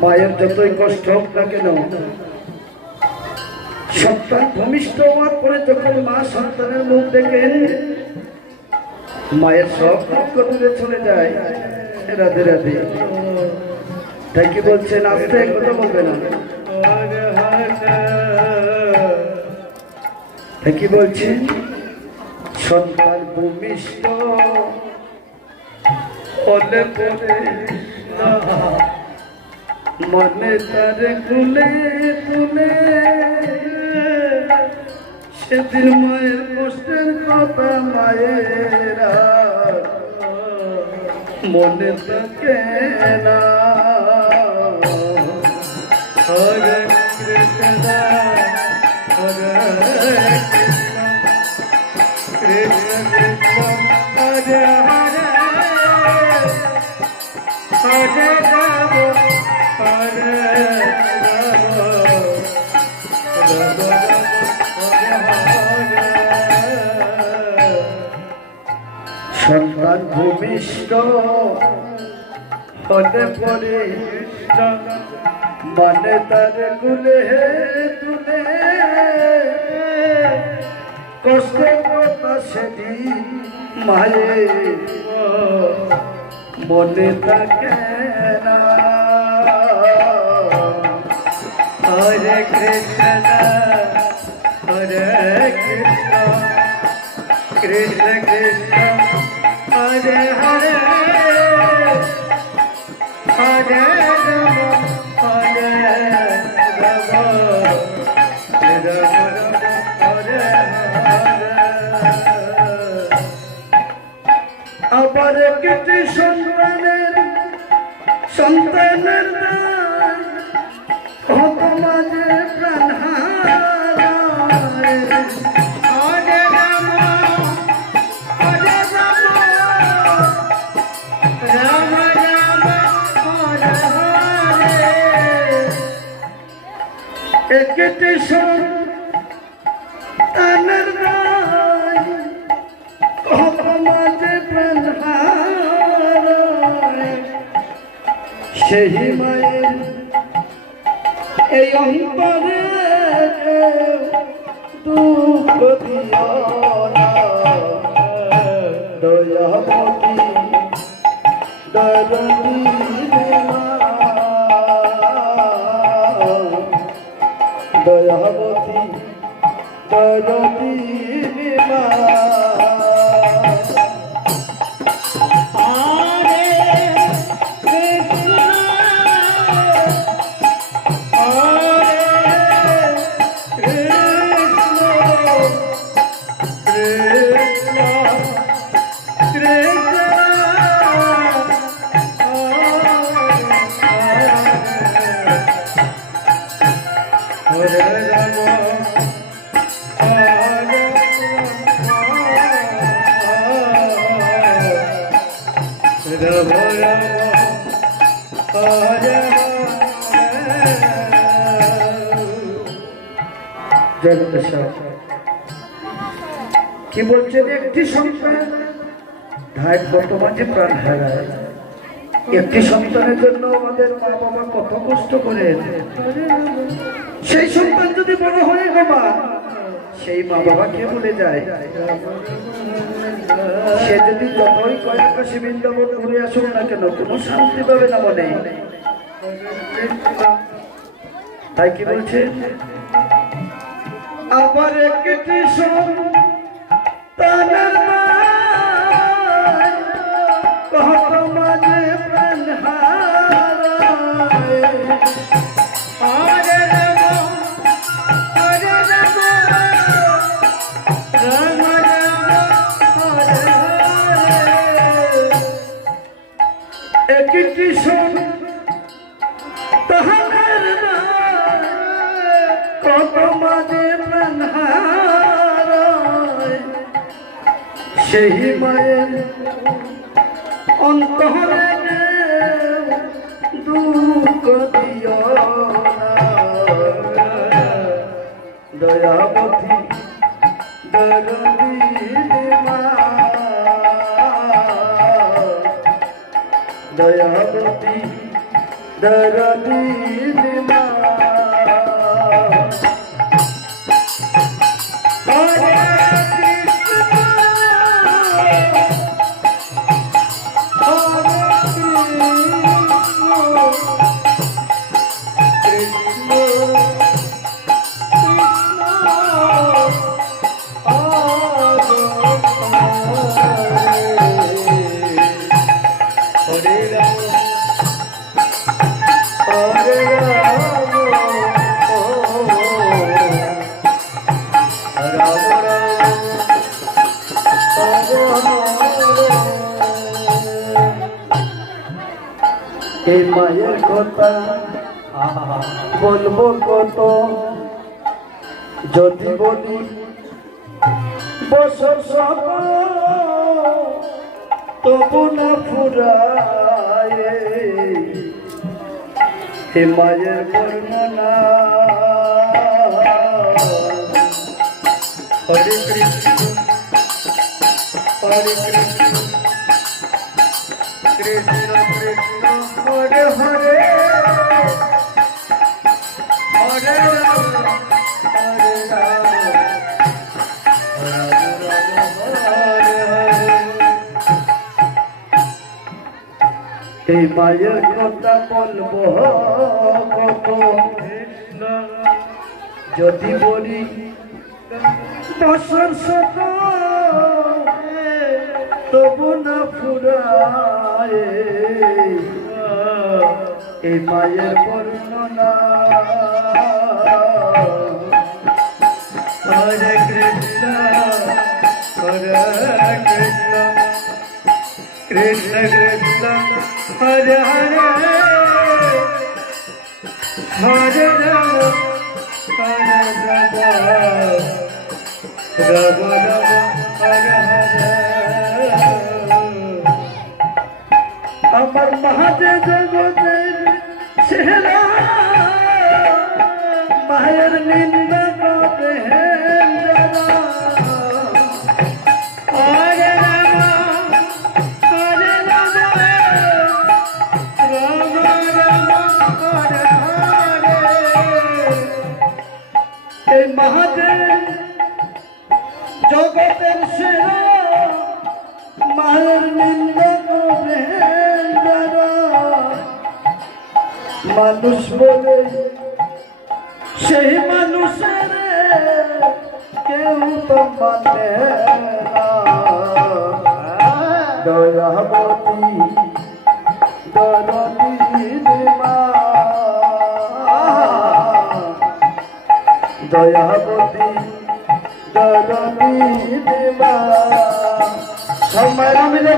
মায়ের যতই কষ্ট হোক না কেন, সন্তান ভূমিষ্ঠ হওয়ার পরে যখন মা সন্তানের মুখ দেখেন, মায়ের সব দুঃখ দূরে চলে যায়। রাধে রাধে। তাই কি বলছেন? আস্তে কথা বলবে না। তাই কি বলছেন? সন্তান ভূমিষ্ঠ হলে পরে মনে তার কুলে তুলে, সেদিন মায়ের কষ্টের কথা মায়েরা মনে থাকে না। হরে কৃষ্ণ হরে কৃষ্ণ কৃষ্ণ হরে হরে হরে রাম হরে রাম সন্তান ভূমিষ্ঠ হলে পরে মানে তার গুলে তুলে, কষ্ট কথা সেদিন মায়ের মনে থাকে না। হরে কৃষ্ণ হরে কৃষ্ণ কৃষ্ণ কৃষ্ণ হরে হরে হরে রাম হরে রাম রাম রাম হরে হরে। আবার একটি সন্তানের কত মাঝে প্রাণ হারায়। হরে রাম হরে রাম রাম রাম হরে হরে। একটি সন্তানের কত মাঝে প্রাণ হারায়। সেই মায়ের এই অন্তরে দুঃখ দিও না, দয়াবতী দয়াবতী মা, দয়াবতী দয়াবতী মা। কি বলছেন? একটি সন্তান ধায় বর্তমানে প্রাণ হারায়। একটি সন্তানের জন্য আমাদের মা বাবা কত কষ্ট করে। সেই সন্তান যদি বড় হয়ে গেবা, সেই মা বাবাকে ভুলে যায়। সে যদি যতই কয়েকাশি বৃন্দাবন ঘুরে আসুক না কেন, কোনো শান্তি পাবে না মনে। তাই কি বলছে? আবার একটি সন্তানের কত মাঝে প্রাণ হারায়। হরে রাম হরে রাম রাম রাম হরে হরে। একটি সন্তানের কত মাঝে প্রাণ হারায়। সেই মায়ের অন্তরে দুঃখ দিও না, দয়াবতী দয়াবতী মা, দয়াবতী দরদি মা এই মায়ের কথা বলবো কত, যদি বলি বছর সব তবু না ফুরায় এ মায়ের বর্ণনা। হরে কৃষ্ণ হরে কৃষ্ণ কৃষ্ণ কৃষ্ণ হরে হরে হরে রাম হরে রাম রাম রাম হরে হরে। এই মায়ের কথা বলবো কত, যদি বলি বছর শত তবু না ফুরায় এই মায়ের বর্ণনা। হরে কৃষ্ণ হরে কৃষ্ণ কৃষ্ণ কৃষ্ণ হরে হরে হরে রাম হরে রাম রাম রাম হরে হরে। আমার মহাদেব জগতের সেরা মায়ের নিন্দা করে যারা। হরে রাম হরে রাম রাম রাম হরে হরে। এই মহাদেব জগতের সেরা মায়ের নিন্দা করে যারা। মানুষ বলে সেই মানুষের কেউ তো মানে না। দয়াবতী দরদি মা দয়াবতী দরদি মা। সময় মিলে